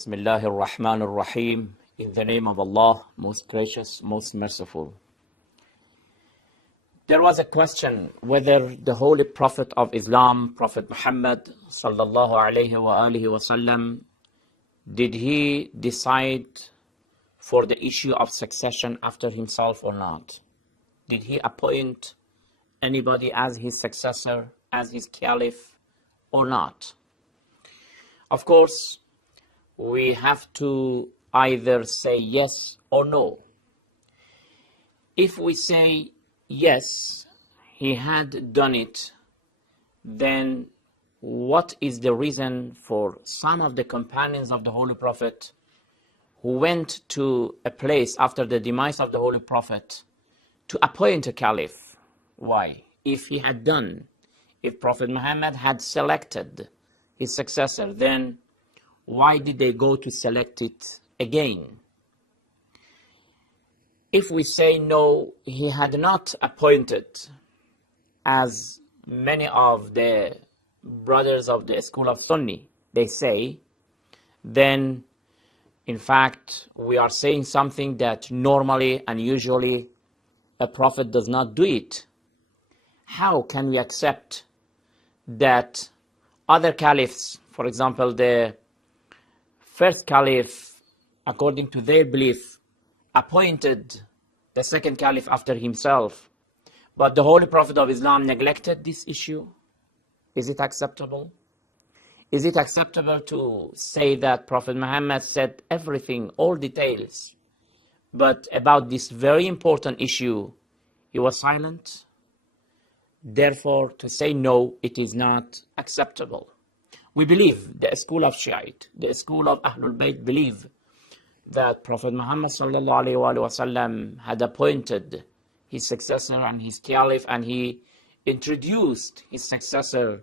Bismillahir Rahmanir Rahim. In the name of Allah, most gracious, most merciful. There was a question whether the Holy Prophet of Islam, Prophet Muhammad sallallahu alayhi wa alihi wasallam, did he decide for the issue of succession after himself or not? Did he appoint anybody as his successor, as his caliph or not? Of course, we have to either say yes or no. If we say yes, he had done it, then what is the reason for some of the companions of the Holy Prophet who went to a place after the demise of the Holy Prophet to appoint a caliph? Why? If he had done, if Prophet Muhammad had selected his successor, then why did they go to select it again? If we say no, he had not appointed, as many of the brothers of the school of Sunni, they say, then in fact we are saying something that normally and usually a prophet does not do it. How can we accept that other caliphs, for example, the first caliph, according to their belief, appointed the second caliph after himself, but the Holy Prophet of Islam neglected this issue? Is it acceptable? Is it acceptable to say that Prophet Muhammad said everything, all details, but about this very important issue, he was silent? Therefore, to say no, it is not acceptable. We believe, the school of Shiite, the school of Ahlul Bayt believe that Prophet Muhammad sallallahu alaihi wasallam had appointed his successor and his caliph, and he introduced his successor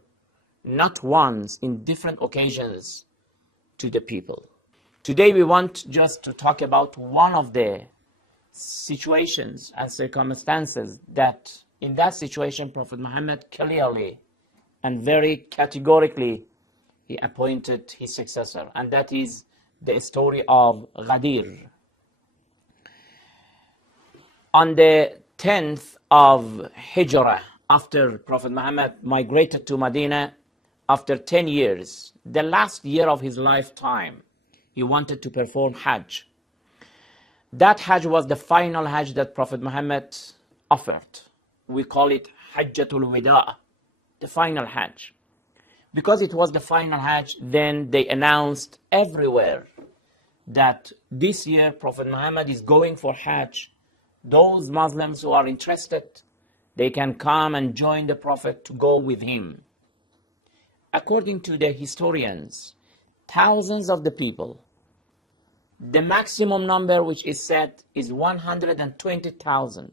not once, in different occasions, to the people. Today we want just to talk about one of the situations and circumstances that in that situation Prophet Muhammad clearly and very categorically he appointed his successor, and that is the story of Ghadir. On the 10th of Hijrah, after Prophet Muhammad migrated to Medina, after 10 years, the last year of his lifetime, he wanted to perform Hajj. That Hajj was the final Hajj that Prophet Muhammad offered. We call it Hajjatul Wida, the final Hajj. Because it was the final Hajj, then they announced everywhere that this year Prophet Muhammad is going for Hajj. Those Muslims who are interested, they can come and join the Prophet to go with him. According to the historians, thousands of the people, the maximum number which is set is 120,000.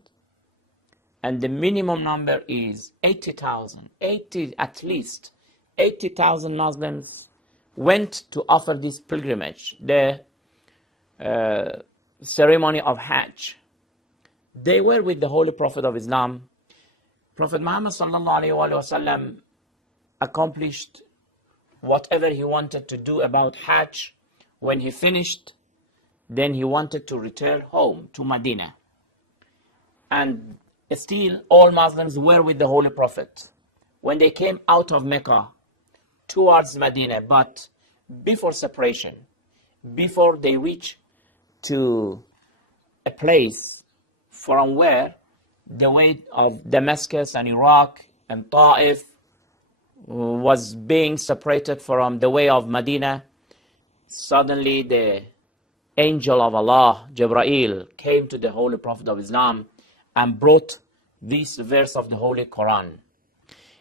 And the minimum number is 80,000. At least 80,000 Muslims went to offer this pilgrimage, the ceremony of Hajj. They were with the Holy Prophet of Islam. Prophet Muhammad sallallahu alaihi wasallam accomplished whatever he wanted to do about Hajj. When he finished, then he wanted to return home to Medina. And still all Muslims were with the Holy Prophet when they came out of Mecca towards Medina. But before separation, before they reach to a place from where the way of Damascus and Iraq and Ta'if was being separated from the way of Medina, suddenly the angel of Allah, Jibreel, came to the Holy Prophet of Islam and brought this verse of the Holy Quran.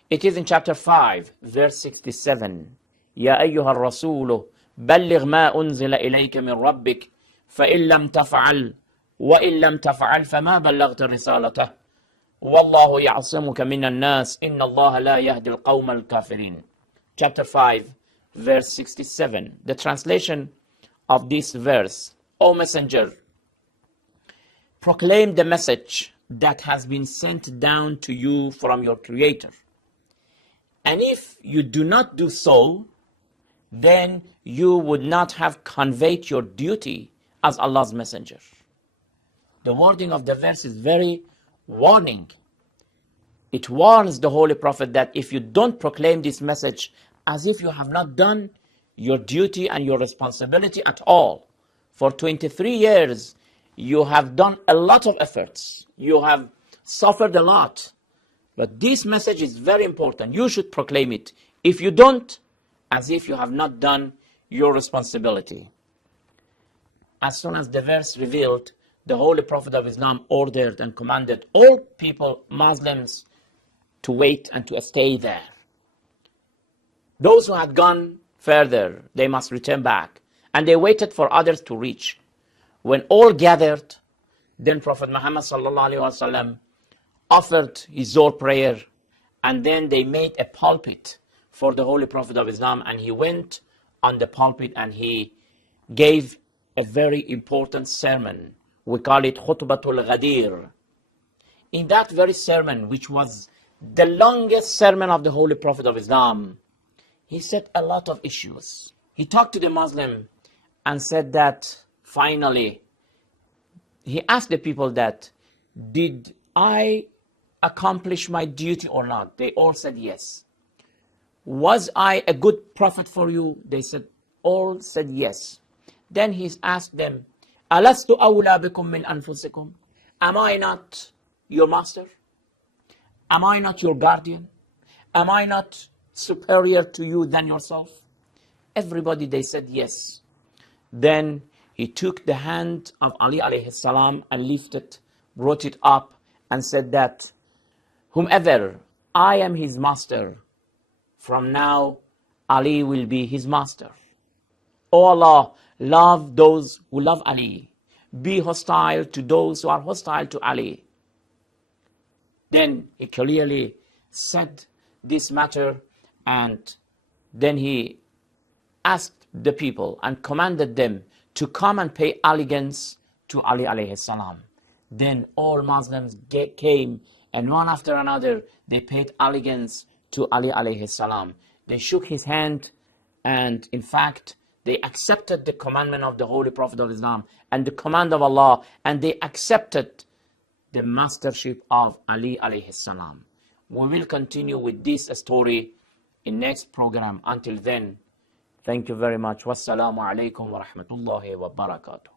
It is in chapter 5, verse 67. يا أيها الرسول بلغ ما أنزل إليك من ربك فإن لم تفعل وإن لم تفعل فما بلغت رسالته والله يعصمك من الناس إن الله لا يهدي القوم الكافرين. Chapter 5, verse 67. The translation of this verse: O Messenger, proclaim the message that has been sent down to you from your Creator. And if you do not do so, then you would not have conveyed your duty as Allah's messenger. The wording of the verse is very warning. It warns the Holy Prophet that if you don't proclaim this message as if you have not done your duty and your responsibility at all, for 23 years, you have done a lot of efforts. You have suffered a lot. But this message is very important. You should proclaim it. If you don't, as if you have not done your responsibility. As soon as the verse revealed, the Holy Prophet of Islam ordered and commanded all people, Muslims, to wait and to stay there. Those who had gone further, they must return back. And they waited for others to reach. When all gathered, then Prophet Muhammad ﷺ offered his Zohr prayer, and then they made a pulpit for the Holy Prophet of Islam, and he went on the pulpit and he gave a very important sermon. We call it Khutbatul Ghadir. In that very sermon, which was the longest sermon of the Holy Prophet of Islam, he said a lot of issues. He talked to the Muslim and said that finally, he asked the people that, did I accomplish my duty or not? They all said yes. Was I a good prophet for you? They said, all said yes. Then he asked them, Alastu awla bikum min anfusikum? Am I not your master? Am I not your guardian? Am I not superior to you than yourself? Everybody, they said yes. Then he took the hand of Ali alayhi salam and lifted, brought it up and said that, whomever I am his master, from now Ali will be his master. O Allah, love those who love Ali. Be hostile to those who are hostile to Ali. Then he clearly said this matter, and then he asked the people and commanded them to come and pay allegiance to Ali alayhi salam. Then all Muslims came, and one after another, they paid allegiance to Ali alayhi salam. They shook his hand, and in fact, they accepted the commandment of the Holy Prophet of Islam and the command of Allah, and they accepted the mastership of Ali alayhi salam. We will continue with this story in next program. Until then, thank you very much. Wassalamu alaikum wa rahmatullahi wa barakatuh.